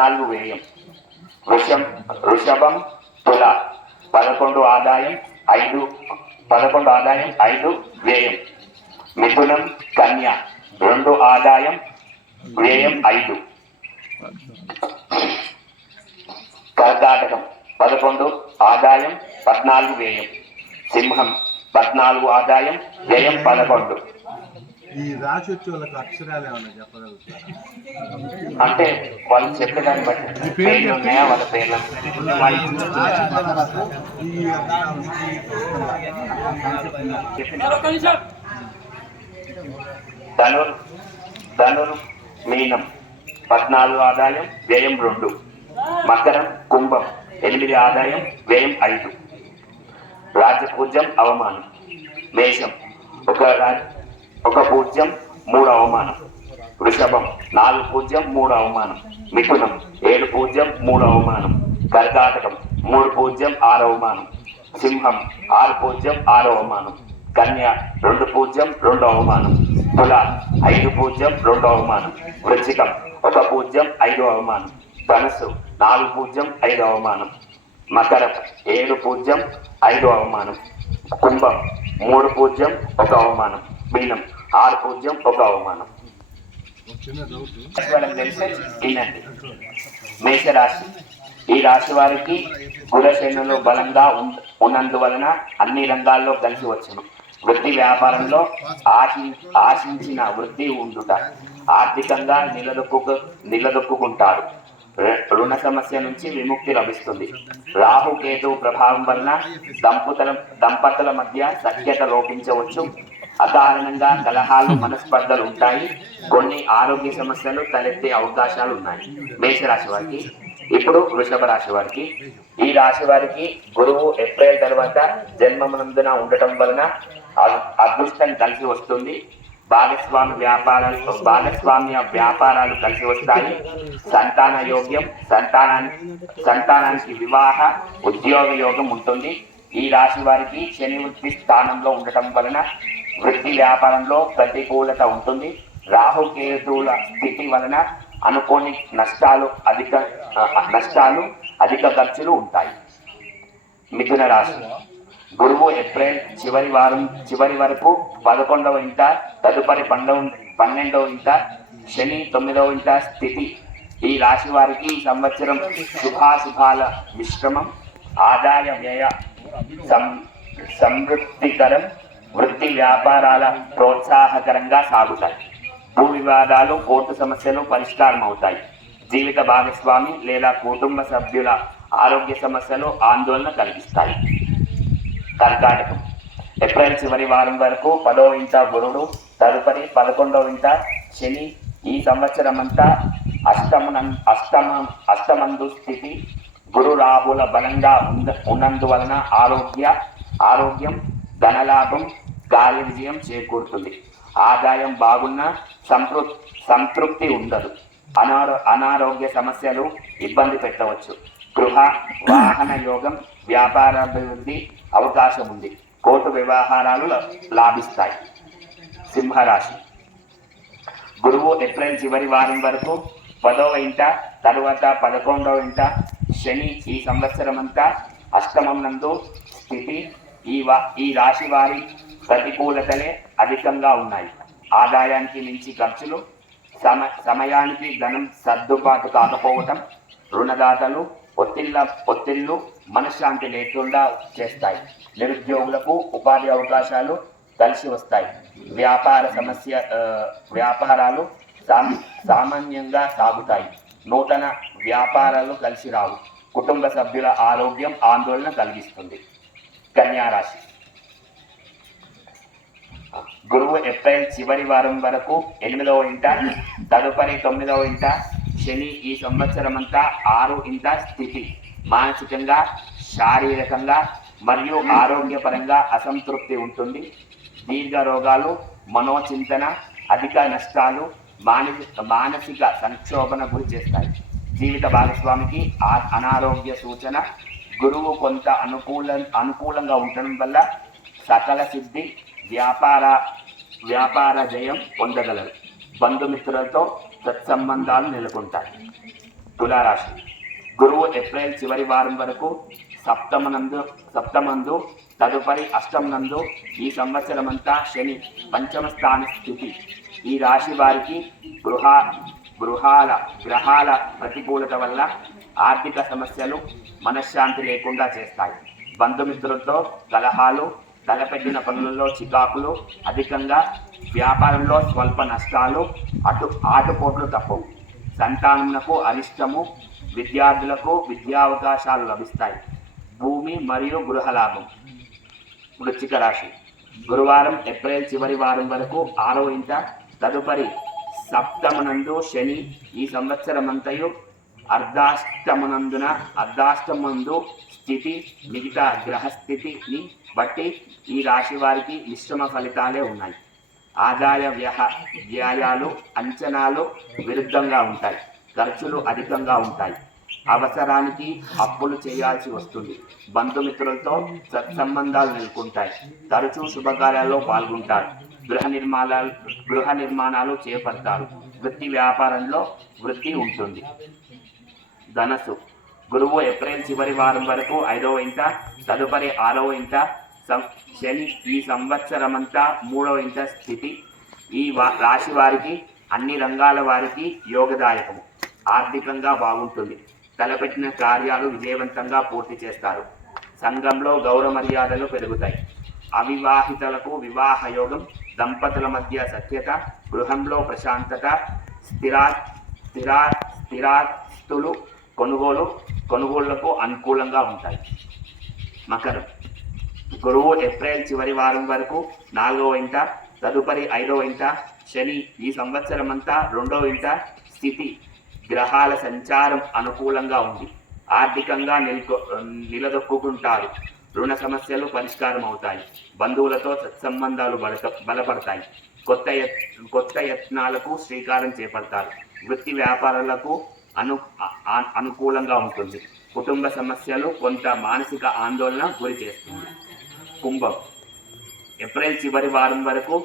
14 వ్యయం. వృషభం తుల 11 ఆదాయం 5 వ్యయం. మిథునం కన్య 2 ఆదాయం వ్యయం 5. కర్కాటకం 11 ఆదాయం 14 వ్యయం. సింహం 14 ఆదాయం వ్యయం 11. ఈ రాశి వచ్చే వాళ్ళకి అక్షరాలు ఏమన్నా చెప్పగలుగుతారా? అంటే వాళ్ళు చెప్పేదాన్ని బట్టి పేర్లు ఉన్నాయా వాళ్ళ పేర్లు ధనుర్ మీనం 14 ఆదాయం వ్యయం 2. మకరం కుంభం 8 ఆదాయం వ్యయం 5. రాజపూజ్యం అవమానం. మేషం 1 పూజ్యం 3 అవమానం. వృషభం 4 పూజ్యం 3 అవమానం. మిథునం 7 పూజ్యం 3 అవమానం. కర్కాటకం 3 పూజ్యం 6 అవమానం. సింహం 6 పూజ్యం 6 అవమానం. కన్య 2 పూజ్యం 2 అవమానం. తుల 5 పూజ్యం 2 అవమానం. వృశ్చికం 1 పూజ్యం 5 అవమానం. ధనుస్సు 4 పూజ్యం 5 అవమానం. మకరం 7 పూజ్యం 5 అవమానం. కుంభం 3 పూజ్యం 1 అవమానం. మీనం 6 పూజ్యం 1 అవమానం. మేషరాశి. ఈ రాశి వారికి గురశనులు బలంగా ఉన్నందువలన అన్ని రంగాల్లో కలిసి వచ్చును. వృత్తి వ్యాపారంలో ఆశించిన వృద్ధి ఉండుట. ఆర్థికంగా నిలదొక్కుంటారు. రుణ సమస్య నుంచి విముక్తి లభిస్తుంది. రాహు కేతు ప్రభావం వలన దంపతుల మధ్య సఖ్యత లోపించవచ్చు. అకారణంగా కలహాలు మనస్పర్ధలు ఉంటాయి. కొన్ని ఆరోగ్య సమస్యలు తలెత్తే అవకాశాలు ఉన్నాయి. మేషరాశి వారికి. ఇప్పుడు వృషభ రాశి వారికి. ఈ రాశి వారికి గురువు ఏప్రిల్ తర్వాత జన్మనందున ఉండటం వలన అదృష్టం కలిసి వస్తుంది. భాగస్వామ్య వ్యాపారాలు కలిసి వస్తాయి. సంతాన యోగ్యం, సంతానానికి వివాహ ఉద్యోగ యోగం ఉంటుంది. ఈ రాశి వారికి శని వృత్తి స్థానంలో ఉండటం వలన వృత్తి వ్యాపారంలో ప్రతికూలత ఉంటుంది. రాహుకేతువుల స్థితి వలన అనుకోని నష్టాలు అధిక ఖర్చులు ఉంటాయి. మిథున రాశి. గురువు ఏప్రిల్ చివరి వరకు 11వ ఇంట, తదుపరి 12వ ఇంట, శని 9వ ఇంట స్థితి. ఈ రాశి వారికి ఈ సంవత్సరం శుభాశుభాల మిశ్రమం. ఆదాయ వ్యయ సమృద్ధికరం. వృత్తి వ్యాపారాల ప్రోత్సాహకరంగా సాగుతాయి. భూ వివాదాలు, కోర్టు సమస్యలు పరిష్కారం అవుతాయి. జీవిత భాగస్వామి లేదా కుటుంబ సభ్యుల ఆరోగ్య సమస్యలు ఆందోళన కలిగిస్తాయి. కర్కాటకం. ఏప్రిల్ చివరి వారం వరకు 10వ ఇంట గురుడు, తదుపరి 11వ ఇంట శని. ఈ సంవత్సరమంతా అష్టమందు స్థితి. గురు రాహుల బలంగా ఉన్నందువలన ఆరోగ్యం, ధనలాభం, కార్య విజయం చేకూరుతుంది. ఆదాయం బాగున్నా సంతృప్తి ఉండదు. అనారోగ్య సమస్యలు ఇబ్బంది పెట్టవచ్చు. గృహ వాహన యోగం, వ్యాపారాభివృద్ధి అవకాశం ఉంది. కోర్టు వ్యవహారాలు లాభిస్తాయి. సింహరాశి. గురువు ఏప్రిల్ చివరి వారం వరకు 10వ ఇంట, తరువాత 11వ ఇంట శని. ఈ సంవత్సరమంతా అష్టమం నందు స్థితి. ఈ రాశి వారి ప్రతికూలతలే అధికంగా ఉన్నాయి. ఆదాయానికి మించి ఖర్చులు, సమయానికి ధనం సర్దుబాటు కాకపోవటం, రుణదాతలు ఒత్తిళ్లు మనశ్శాంతి లేకుండా చేస్తాయి. నిరుద్యోగులకు ఉపాధి అవకాశాలు కలిసి వస్తాయి. వ్యాపారాలు సామాన్యంగా సాగుతాయి. నూతన వ్యాపారాలు కలిసి రావు. కుటుంబ సభ్యుల ఆరోగ్యం ఆందోళన కలిగిస్తుంది. కన్యారాశి. గురువు ఏప్రిల్ చివరి వారం వరకు 8వ ఇంట, తదుపరి 9వ ఇంట శని. ఈ సంవత్సరమంతా 6 ఇంట స్థితి. మానసికంగా, శారీరకంగా మరియు ఆరోగ్యపరంగా అసంతృప్తి ఉంటుంది. దీర్ఘ రోగాలు, మనోచింతన, అధిక నష్టాలు, మానసిక సంక్షోభన గురి చేస్తాయి. జీవిత భాగస్వామికి అనారోగ్య సూచన. గురువు కొంత అనుకూలంగా ఉండడం వల్ల సకల సిద్ధి, వ్యాపార జయం పొందగలరు. బంధుమిత్రులతో సత్సంబంధాలు నెలకొంటాయి. తులారాశి. గురువు ఏప్రిల్ చివరి వారం వరకు సప్తమందు తదుపరి అష్టమనందు ఈ సంవత్సరమంతా శని పంచమ స్థాన స్థితి ఈ రాశి వారికి గ్రహాల ప్రతికూలత వల్ల ఆర్థిక సమస్యలు మనశ్శాంతి లేకుండా చేస్తాయి. బంధుమిత్రులతో కలహాలు, తలపెట్టిన పనులలో చికాకులు అధికంగా, వ్యాపారంలో స్వల్ప నష్టాలు, ఆటుపోట్లు తప్పవు. సంతానమునకు అరిష్టము, విద్యార్థులకు విద్యావకాశాలు లభిస్తాయి. భూమి మరియు గృహలాభం. వృశ్చిక రాశి. గురువారం ఏప్రిల్ చివరి వారం వరకు 6వ ఇంట, తదుపరి సప్తమనందు శని ఈ సంవత్సరమంతయు అర్ధాష్టమందు స్థితి మిగతా గ్రహస్థితిని బట్టి ఈ రాశి వారికి మిశ్రమ ఫలితాలే ఉన్నాయి. ఆదాయ వ్యయాలు అంచనాలు విరుద్ధంగా ఉంటాయి. ఖర్చులు అధికంగా ఉంటాయి. అవసరానికి అప్పులు చేయాల్సి వస్తుంది. బంధుమిత్రులతో సత్సంబంధాలు నెలకొంటాయి. తరచూ శుభకార్యాల్లో పాల్గొంటారు. గృహ నిర్మాణాలు చేపడతారు. వృత్తి వ్యాపారంలో వృద్ధి ఉంటుంది. ధనస్సు. గురువు ఏప్రిల్ చివరి వారం వరకు 5వ ఇంట, తదుపరి 6వ ఇంట, శని ఈ సంవత్సరమంతా 3వ ఇంట స్థితి ఈ రాశి వారికి అన్ని రంగాల వారికి యోగదాయకము. ఆర్థికంగా బాగుంటుంది. తలపెట్టిన కార్యాలు విజయవంతంగా పూర్తి చేస్తారు. సంఘంలో గౌరవ మర్యాదలు పెరుగుతాయి. అవివాహితులకు వివాహ యోగం, దంపతుల మధ్య సఖ్యత, గృహంలో ప్రశాంతత, స్థిరాస్తులు కొనుగోళ్లకు అనుకూలంగా ఉంటాయి. మకరం. గురువు ఏప్రిల్ చివరి వారం వరకు 4వ ఇంట, తదుపరి 5వ ఇంట, శని ఈ సంవత్సరమంతా 2వ ఇంట స్థితి గ్రహాల సంచారం అనుకూలంగా ఉంది. ఆర్థికంగా నిలదొక్కుంటారు. రుణ సమస్యలు పరిష్కారం అవుతాయి. బంధువులతో సత్సంబంధాలు బలపడతాయి. కొత్త యత్నాలకు శ్రీకారం చేపడతారు. వృత్తి వ్యాపారాలకు అనుకూలంగా ఉంటుంది. కుటుంబ సమస్యలు కొంత మానసిక ఆందోళన గురి చేస్తుంది. కుంభం. ఏప్రిల్ చివరి వారం వరకు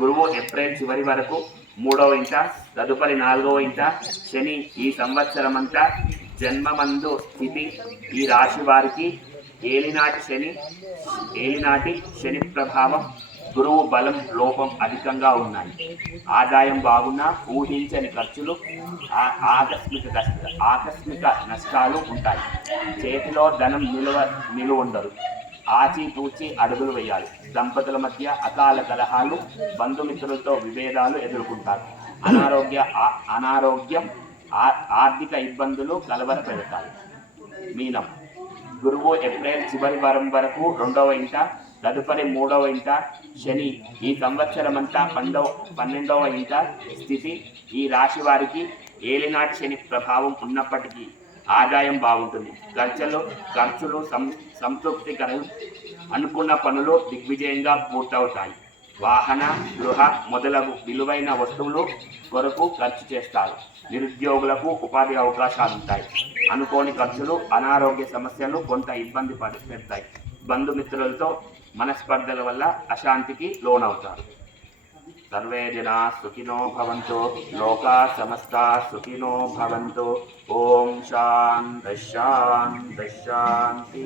గురువు ఏప్రిల్ చివరి వరకు 3వ ఇంట, తదుపరి 4వ ఇంట శని ఈ సంవత్సరమంతా జన్మమందు స్థితి ఈ రాశి వారికి ఏలినాటి శని ప్రభావం, గురువు బలం లోపం అధికంగా ఉన్నాయి. ఆదాయం బాగున్నా ఊహించని ఖర్చులు, ఆకస్మిక నష్టాలు ఉంటాయి. చేతిలో ధనం నిలువుండదు. ఆచితూచి అడుగులు వేయాలి. దంపతుల మధ్య అకాల కలహాలు, బంధుమిత్రులతో విభేదాలు ఎదుర్కొంటారు. అనారోగ్యం, ఆర్థిక ఇబ్బందులు కలవర పెడతాయి. మీనం. గురువు ఏప్రిల్ చివరి వారం వరకు 2వ ఇంట, తదుపరి 3వ ఇంట శని ఈ సంవత్సరమంతా 12వ ఇంట స్థితి ఈ రాశి వారికి ఏలినాటి శని ప్రభావం ఉన్నప్పటికీ ఆదాయం బాగుంటుంది. ఖర్చులు సంతృప్తికరం. అనుకున్న పనులు దిగ్విజయంగా పూర్తవుతాయి. వాహన, గృహ మొదలగు విలువైన వస్తువులు కొరకు ఖర్చు చేస్తారు. నిరుద్యోగులకు ఉపాధి అవకాశాలు ఉంటాయి. అనుకోని ఖర్చులు, అనారోగ్య సమస్యలు కొంత ఇబ్బంది పెడతాయి. బంధుమిత్రులతో మనస్పర్ధల వల్ల అశాంతికి లోనవుతారు. సర్వే జనా సుఖినో భవంతు, లోకా సమస్తా సుఖినో భవంతు. ఓం శాంతి శాంతి శాంతి.